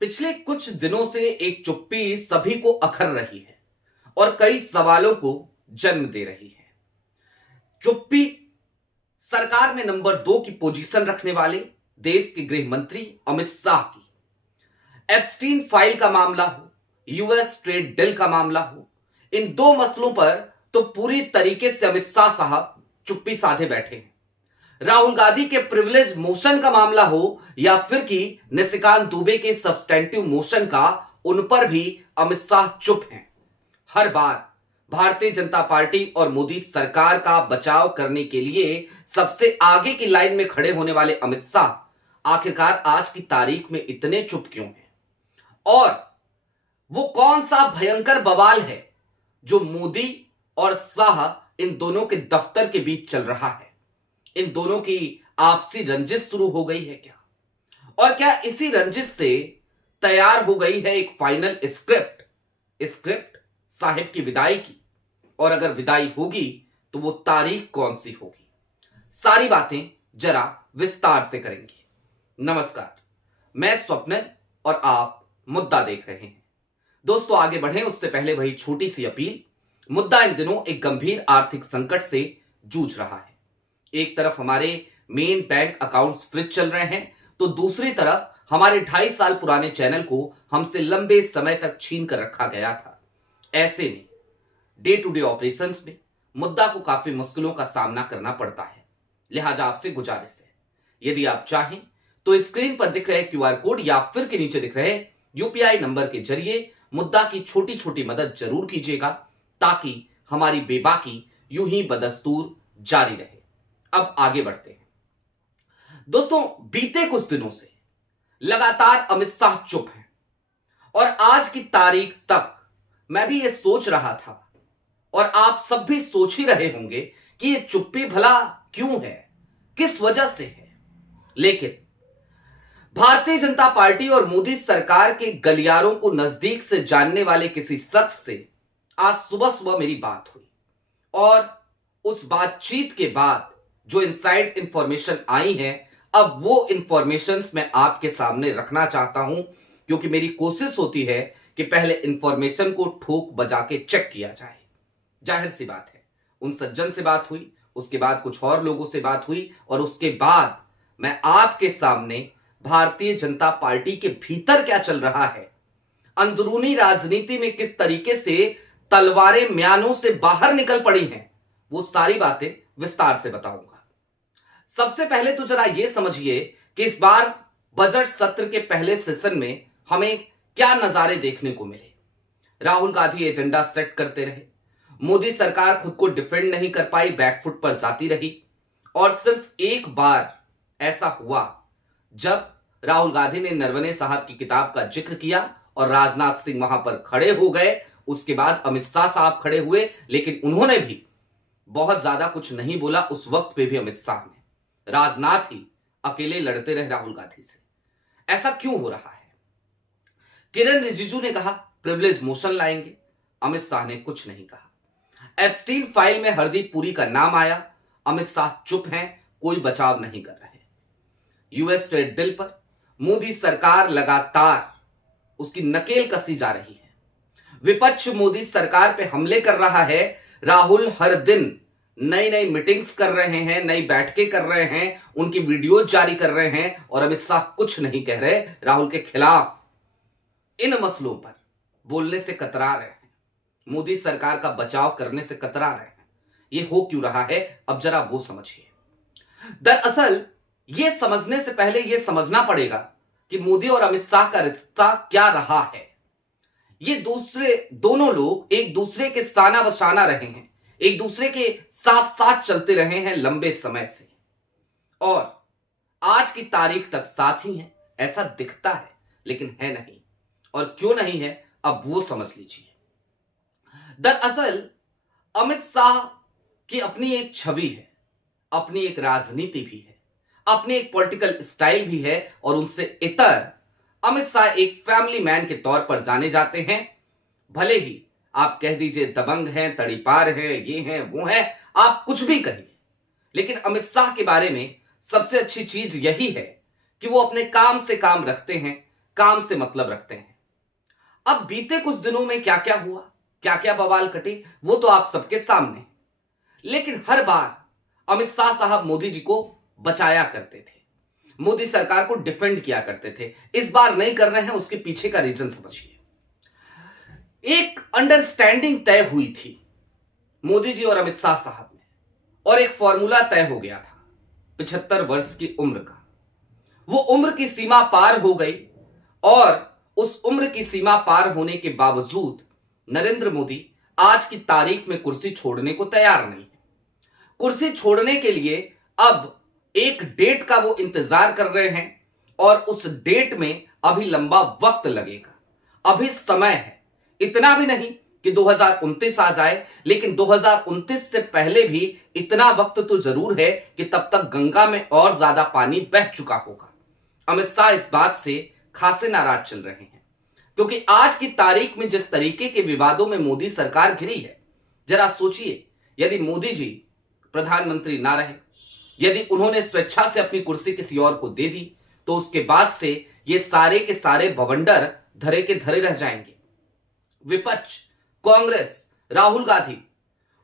पिछले कुछ दिनों से एक चुप्पी सभी को अखर रही है और कई सवालों को जन्म दे रही है। चुप्पी सरकार में नंबर 2 की पोजीशन रखने वाले देश के गृह मंत्री अमित शाह की, एप्स्टीन फाइल का मामला हो, यूएस ट्रेड डील का मामला हो, इन दो मसलों पर तो पूरी तरीके से अमित शाह साहब चुप्पी साधे बैठे हैं। राहुल गांधी के प्रिविलेज मोशन का मामला हो या फिर कि निशिकांत दुबे के सब्सटेंटिव मोशन का, उन पर भी अमित शाह चुप हैं। हर बार भारतीय जनता पार्टी और मोदी सरकार का बचाव करने के लिए सबसे आगे की लाइन में खड़े होने वाले अमित शाह आखिरकार आज की तारीख में इतने चुप क्यों हैं? और वो कौन सा भयंकर बवाल है जो मोदी और शाह इन दोनों के दफ्तर के बीच चल रहा है? इन दोनों की आपसी रंजिश शुरू हो गई है क्या? और क्या इसी रंजिश से तैयार हो गई है एक फाइनल स्क्रिप्ट साहिब की विदाई की? और अगर विदाई होगी तो वो तारीख कौन सी होगी? सारी बातें जरा विस्तार से करेंगे। नमस्कार, मैं स्वप्निल और आप मुद्दा देख रहे हैं। दोस्तों, आगे बढ़ें उससे पहले वही छोटी सी अपील। मुद्दा इन दिनों एक गंभीर आर्थिक संकट से जूझ रहा है। एक तरफ हमारे मेन बैंक अकाउंट्स फ्रीज चल रहे हैं, तो दूसरी तरफ हमारे 2.5 साल पुराने चैनल को हमसे लंबे समय तक छीन कर रखा गया था। ऐसे में डे टू डे ऑपरेशंस में मुद्दा को काफी मुश्किलों का सामना करना पड़ता है। लिहाजा आपसे गुजारिश है, यदि आप चाहें तो स्क्रीन पर दिख रहे क्यूआर कोड या फिर के नीचे दिख रहे यूपीआई नंबर के जरिए मुद्दा की छोटी छोटी मदद जरूर कीजिएगा, ताकि हमारी बेबाकी यूं ही बदस्तूर जारी रहे। अब आगे बढ़ते हैं। दोस्तों, बीते कुछ दिनों से लगातार अमित शाह चुप हैं और आज की तारीख तक मैं भी ये सोच रहा था और आप सब भी सोच ही रहे होंगे कि ये चुप्पी भला क्यों है, किस वजह से है। लेकिन भारतीय जनता पार्टी और मोदी सरकार के गलियारों को नजदीक से जानने वाले किसी शख्स से आज सुबह सुबह मेरी बात हुई और उस बातचीत के बाद जो इनसाइड इंफॉर्मेशन आई है, अब वो इंफॉर्मेशन मैं आपके सामने रखना चाहता हूं, क्योंकि मेरी कोशिश होती है कि पहले इंफॉर्मेशन को ठोक बजा के चेक किया जाए। जाहिर सी बात है, उन सज्जन से बात हुई, उसके बाद कुछ और लोगों से बात हुई और उसके बाद मैं आपके सामने भारतीय जनता पार्टी के भीतर क्या चल रहा है, अंदरूनी राजनीति में किस तरीके से तलवारें म्यानों से बाहर निकल पड़ी हैं, वो सारी बातें विस्तार से बताऊंगा। सबसे पहले तो जरा यह समझिए कि इस बार बजट सत्र के पहले सेशन में हमें क्या नजारे देखने को मिले। राहुल गांधी एजेंडा सेट करते रहे, मोदी सरकार खुद को डिफेंड नहीं कर पाई, बैकफुट पर जाती रही। और सिर्फ एक बार ऐसा हुआ जब राहुल गांधी ने नरवणे साहब की किताब का जिक्र किया और राजनाथ सिंह वहां पर खड़े हो गए। उसके बाद अमित शाह साहब खड़े हुए, लेकिन उन्होंने भी बहुत ज्यादा कुछ नहीं बोला। उस वक्त पे भी अमित शाह ने, राजनाथ ही अकेले लड़ते रहे राहुल गांधी से। ऐसा क्यों हो रहा है? किरण रिजिजू ने कहा प्रिविलेज मोशन लाएंगे, अमित शाह ने कुछ नहीं कहा। एप्स्टीन फाइल में हरदीप पुरी का नाम आया, अमित शाह चुप हैं, कोई बचाव नहीं कर रहे। यूएस ट्रेड डील पर मोदी सरकार लगातार उसकी नकेल कसी जा रही है। विपक्ष मोदी सरकार पे हमले कर रहा है। राहुल हर दिन नई नई मीटिंग्स कर रहे हैं, नई बैठकें कर रहे हैं, उनकी वीडियोज जारी कर रहे हैं और अमित शाह कुछ नहीं कह रहे। राहुल के खिलाफ इन मसलों पर बोलने से कतरा रहे हैं, मोदी सरकार का बचाव करने से कतरा रहे हैं। ये हो क्यों रहा है, अब जरा वो समझिए। दरअसल ये समझने से पहले ये समझना पड़ेगा कि मोदी और अमित शाह का रिश्ता क्या रहा है। ये दोनों लोग एक दूसरे के साना बसाना रहे हैं, एक दूसरे के साथ साथ चलते रहे हैं लंबे समय से, और आज की तारीख तक साथ ही हैं ऐसा दिखता है, लेकिन है नहीं। और क्यों नहीं है, अब वो समझ लीजिए। दरअसल अमित शाह की अपनी एक छवि है, अपनी एक राजनीति भी है, अपनी एक पॉलिटिकल स्टाइल भी है, और उनसे इतर अमित शाह एक फैमिली मैन के तौर पर जाने जाते हैं। भले ही आप कह दीजिए दबंग हैं, तड़ीपार हैं, ये हैं, वो हैं, आप कुछ भी कहिए, लेकिन अमित शाह के बारे में सबसे अच्छी चीज यही है कि वो अपने काम से काम रखते हैं, काम से मतलब रखते हैं। अब बीते कुछ दिनों में क्या क्या हुआ, क्या क्या बवाल कटी, वो तो आप सबके सामने। लेकिन हर बार अमित शाह साहब मोदी जी को बचाया करते थे, मोदी सरकार को डिफेंड किया करते थे। इस बार नहीं कर रहे हैं, उसके पीछे का रीजन समझिए। एक अंडरस्टैंडिंग तय हुई थी मोदी जी और अमित शाह साहब में, और एक फॉर्मूला तय हो गया था 75 वर्ष की उम्र का। वो उम्र की सीमा पार हो गई, और उस उम्र की सीमा पार होने के बावजूद नरेंद्र मोदी आज की तारीख में कुर्सी छोड़ने को तैयार नहीं है। कुर्सी छोड़ने के लिए अब एक डेट का वो इंतजार कर रहे हैं, और उस डेट में अभी लंबा वक्त लगेगा, अभी समय है। इतना भी नहीं कि 2029 आ जाए, लेकिन 2029 से पहले भी इतना वक्त तो जरूर है कि तब तक गंगा में और ज्यादा पानी बह चुका होगा। अमित शाह इस बात से खासे नाराज चल रहे हैं, क्योंकि आज की तारीख में जिस तरीके के विवादों में मोदी सरकार घिरी है, जरा सोचिए, यदि मोदी जी प्रधानमंत्री ना रहे, यदि उन्होंने स्वेच्छा से अपनी कुर्सी किसी और को दे दी, तो उसके बाद से ये सारे के सारे बवंडर धरे के धरे रह जाएंगे। विपक्ष, कांग्रेस, राहुल गांधी,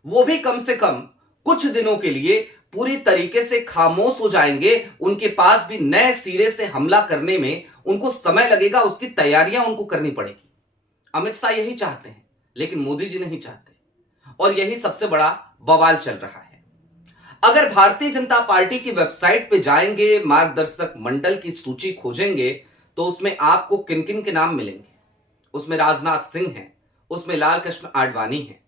वो भी कम से कम कुछ दिनों के लिए पूरी तरीके से खामोश हो जाएंगे। उनके पास भी नए सिरे से हमला करने में उनको समय लगेगा, उसकी तैयारियां उनको करनी पड़ेगी। अमित शाह यही चाहते हैं, लेकिन मोदी जी नहीं चाहते, और यही सबसे बड़ा बवाल चल रहा है। अगर भारतीय जनता पार्टी की वेबसाइट पे जाएंगे, मार्गदर्शक मंडल की सूची खोजेंगे, तो उसमें आपको किन किन के नाम मिलेंगे। उसमें राजनाथ सिंह हैं, उसमें लाल कृष्ण आडवाणी हैं,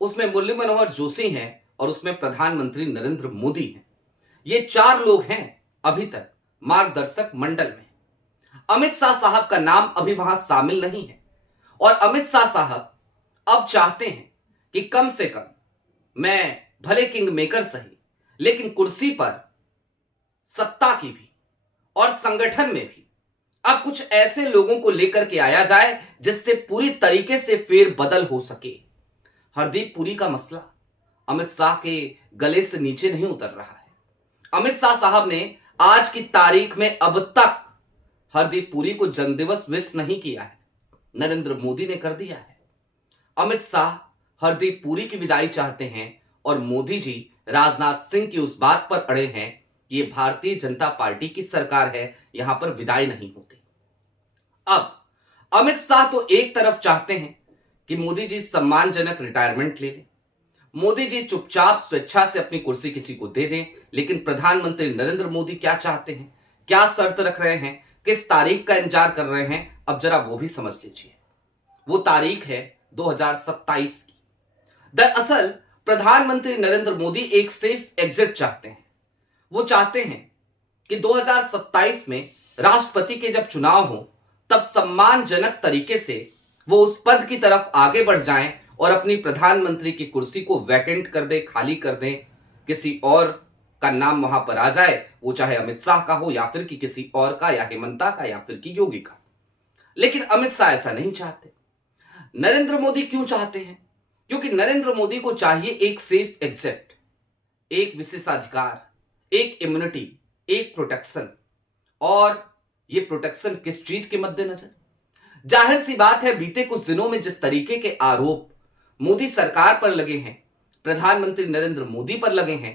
उसमें मुरली मनोहर जोशी हैं, और उसमें प्रधानमंत्री नरेंद्र मोदी हैं। ये 4 लोग हैं अभी तक मार्गदर्शक मंडल में। अमित शाह साहब का नाम अभी वहां शामिल नहीं है, और अमित शाह साहब अब चाहते हैं कि कम से कम मैं भले किंग मेकर सही, लेकिन कुर्सी पर सत्ता की भी और संगठन में भी अब कुछ ऐसे लोगों को लेकर के आया जाए जिससे पूरी तरीके से फेर बदल हो सके। हरदीप पुरी का मसला अमित शाह के गले से नीचे नहीं उतर रहा है। अमित शाह साहब ने आज की तारीख में अब तक हरदीप पुरी को जन्मदिवस विश नहीं किया है, नरेंद्र मोदी ने कर दिया है। अमित शाह हरदीप पुरी की विदाई चाहते हैं, और मोदी जी राजनाथ सिंह की उस बात पर अड़े हैं कि ये भारतीय जनता पार्टी की सरकार है, यहां पर विदाई नहीं होती। अब अमित शाह तो एक तरफ चाहते हैं कि मोदी जी सम्मानजनक रिटायरमेंट ले लें, मोदी जी चुपचाप स्वेच्छा से अपनी कुर्सी किसी को दे दें, लेकिन प्रधानमंत्री नरेंद्र मोदी क्या चाहते हैं, क्या शर्त रख रहे हैं, किस तारीख का इंतजार कर रहे हैं, अब जरा वो भी समझ लीजिए। वो तारीख है 2027 की। दरअसल प्रधानमंत्री नरेंद्र मोदी एक सेफ एग्जिट चाहते हैं। वो चाहते हैं कि 2027 में राष्ट्रपति के जब चुनाव हो, तब सम्मानजनक तरीके से वो उस पद की तरफ आगे बढ़ जाएं और अपनी प्रधानमंत्री की कुर्सी को वैकेंट कर दे, खाली कर दें, किसी और का नाम वहां पर आ जाए, वो चाहे अमित शाह का हो, या फिर कि किसी और का, या हेमंता का, या फिर कि योगी का। लेकिन अमित शाह ऐसा नहीं चाहते। नरेंद्र मोदी क्यों चाहते हैं? क्योंकि नरेंद्र मोदी को चाहिए एक सेफ एग्जिट, एक विशेषाधिकार, एक इम्यूनिटी, एक प्रोटेक्शन। और ये प्रोटेक्शन किस चीज के मद्देनजर? जाहिर सी बात है, बीते कुछ दिनों में जिस तरीके के आरोप मोदी सरकार पर लगे हैं, प्रधानमंत्री नरेंद्र मोदी पर लगे हैं,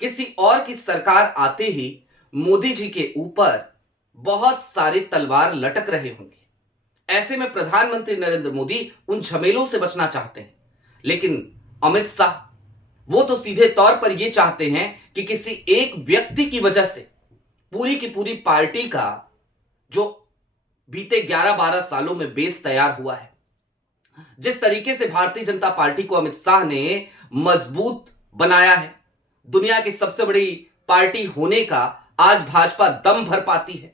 किसी और की सरकार आते ही मोदी जी के ऊपर बहुत सारे तलवार लटक रहे होंगे। ऐसे में प्रधानमंत्री नरेंद्र मोदी उन झमेलों से बचना चाहते हैं। लेकिन अमित शाह वो तो सीधे तौर पर यह चाहते हैं कि किसी एक व्यक्ति की वजह से पूरी की पूरी पार्टी का जो बीते 11-12 सालों में बेस तैयार हुआ है, जिस तरीके से भारतीय जनता पार्टी को अमित शाह ने मजबूत बनाया है, दुनिया की सबसे बड़ी पार्टी होने का आज भाजपा दम भर पाती है।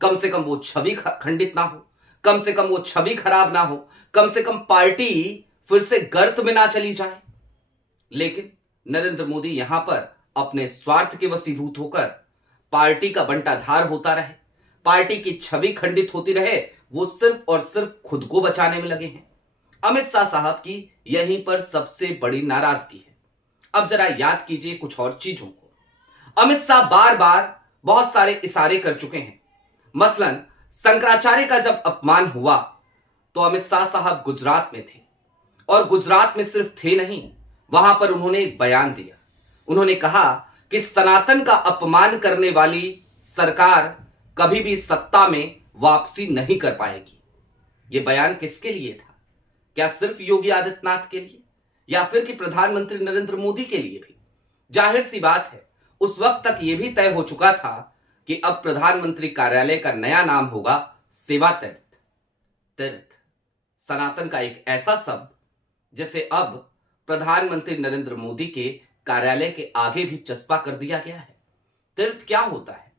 कम से कम वो छवि खंडित ना हो, कम से कम वो छवि खराब ना हो, कम से कम पार्टी फिर से गर्त में ना चली जाए। लेकिन नरेंद्र मोदी यहां पर अपने स्वार्थ के वशीभूत होकर पार्टी का बंटाधार होता रहे, पार्टी की छवि खंडित होती रहे, वो सिर्फ और सिर्फ खुद को बचाने में लगे हैं। अमित शाह साहब की यहीं पर सबसे बड़ी नाराजगी है। अब जरा याद कीजिए कुछ और चीजों को। अमित शाह बार बार बहुत सारे इशारे कर चुके हैं। मसलन शंकराचार्य का जब अपमान हुआ तो अमित शाह साहब गुजरात में थे, और गुजरात में सिर्फ थे नहीं, वहां पर उन्होंने एक बयान दिया। उन्होंने कहा कि सनातन का अपमान करने वाली सरकार कभी भी सत्ता में वापसी नहीं कर पाएगी। यह बयान किसके लिए था? क्या सिर्फ योगी आदित्यनाथ के लिए, या फिर कि प्रधानमंत्री नरेंद्र मोदी के लिए भी? जाहिर सी बात है, उस वक्त तक यह भी तय हो चुका था कि अब प्रधानमंत्री कार्यालय का नया नाम होगा सेवा तीर्थ। तीर्थ सनातन का एक ऐसा शब्द जिसे अब प्रधानमंत्री नरेंद्र मोदी के कार्यालय के आगे भी चस्पा कर दिया गया है। तीर्थ क्या होता है?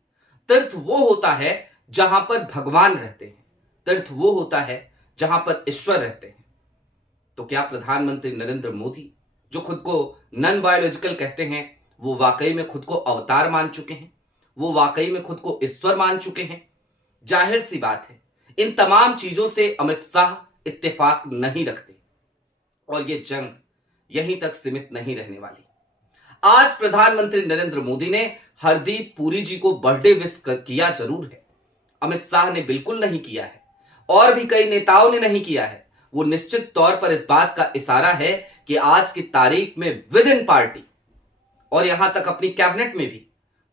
तीर्थ वो होता है जहां पर भगवान रहते हैं। तीर्थ वो होता है जहां पर ईश्वर रहते हैं। तो क्या प्रधानमंत्री नरेंद्र मोदी, जो खुद को नॉन बायोलॉजिकल कहते हैं, वो वाकई में खुद को अवतार मान चुके हैं? वो वाकई में खुद को ईश्वर मान चुके हैं? जाहिर सी बात है, इन तमाम चीजों से अमित शाह इत्तेफाक नहीं रखते, और ये जंग यहीं तक सीमित नहीं रहने वाली। आज प्रधानमंत्री नरेंद्र मोदी ने हरदीप पुरी जी को बर्थडे विश किया जरूर है, अमित शाह ने बिल्कुल नहीं किया है, और भी कई नेताओं ने नहीं किया है। वो निश्चित तौर पर इस बात का इशारा है कि आज की तारीख में विद इन पार्टी और यहां तक अपनी कैबिनेट में भी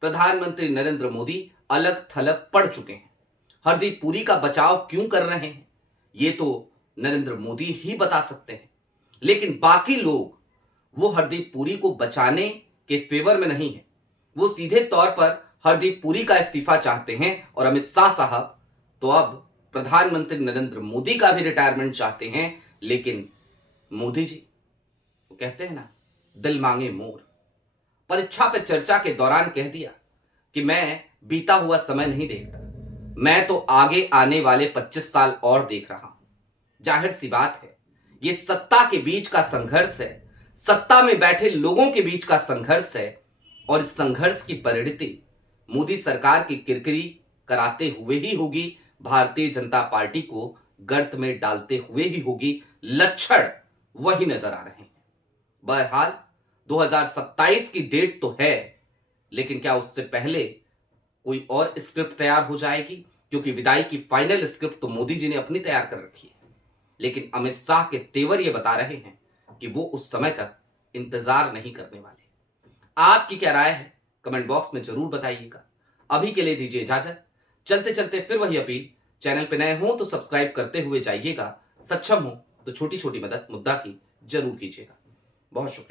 प्रधानमंत्री नरेंद्र मोदी अलग थलग पड़ चुके हैं। हरदीप पुरी का बचाव क्यों कर रहे हैं, ये तो नरेंद्र मोदी ही बता सकते हैं, लेकिन बाकी लोग वो हरदीप पुरी को बचाने के फेवर में नहीं है। वो सीधे तौर पर हरदीप पुरी का इस्तीफा चाहते हैं, और अमित शाह साहब तो अब प्रधानमंत्री नरेंद्र मोदी का भी रिटायरमेंट चाहते हैं। लेकिन मोदी जी वो कहते हैं ना, दिल मांगे मोर। परीक्षा पे चर्चा के दौरान कह दिया कि मैं बीता हुआ समय नहीं देखता, मैं तो आगे आने वाले 25 साल और देख रहा हूं। जाहिर सी बात है, ये सत्ता के बीच का संघर्ष है, सत्ता में बैठे लोगों के बीच का संघर्ष है, और इस संघर्ष की परिणति मोदी सरकार की किरकिरी कराते हुए ही होगी, भारतीय जनता पार्टी को गर्त में डालते हुए ही होगी। लक्षण वही नजर आ रहे हैं। बहरहाल 2027 की डेट तो है, लेकिन क्या उससे पहले कोई और स्क्रिप्ट तैयार हो जाएगी? क्योंकि विदाई की फाइनल स्क्रिप्ट तो मोदी जी ने अपनी तैयार कर रखी है, लेकिन अमित शाह के तेवर ये बता रहे हैं कि वो उस समय तक इंतजार नहीं करने वाले। आपकी क्या राय है, कमेंट बॉक्स में जरूर बताइएगा। अभी के लिए दीजिए इजाजत। चलते चलते फिर वही अपील, चैनल पे नए हो तो सब्सक्राइब करते हुए जाइएगा, सक्षम हो तो छोटी छोटी मदद मुद्दा की जरूर कीजिएगा। बहुत शुक्रिया।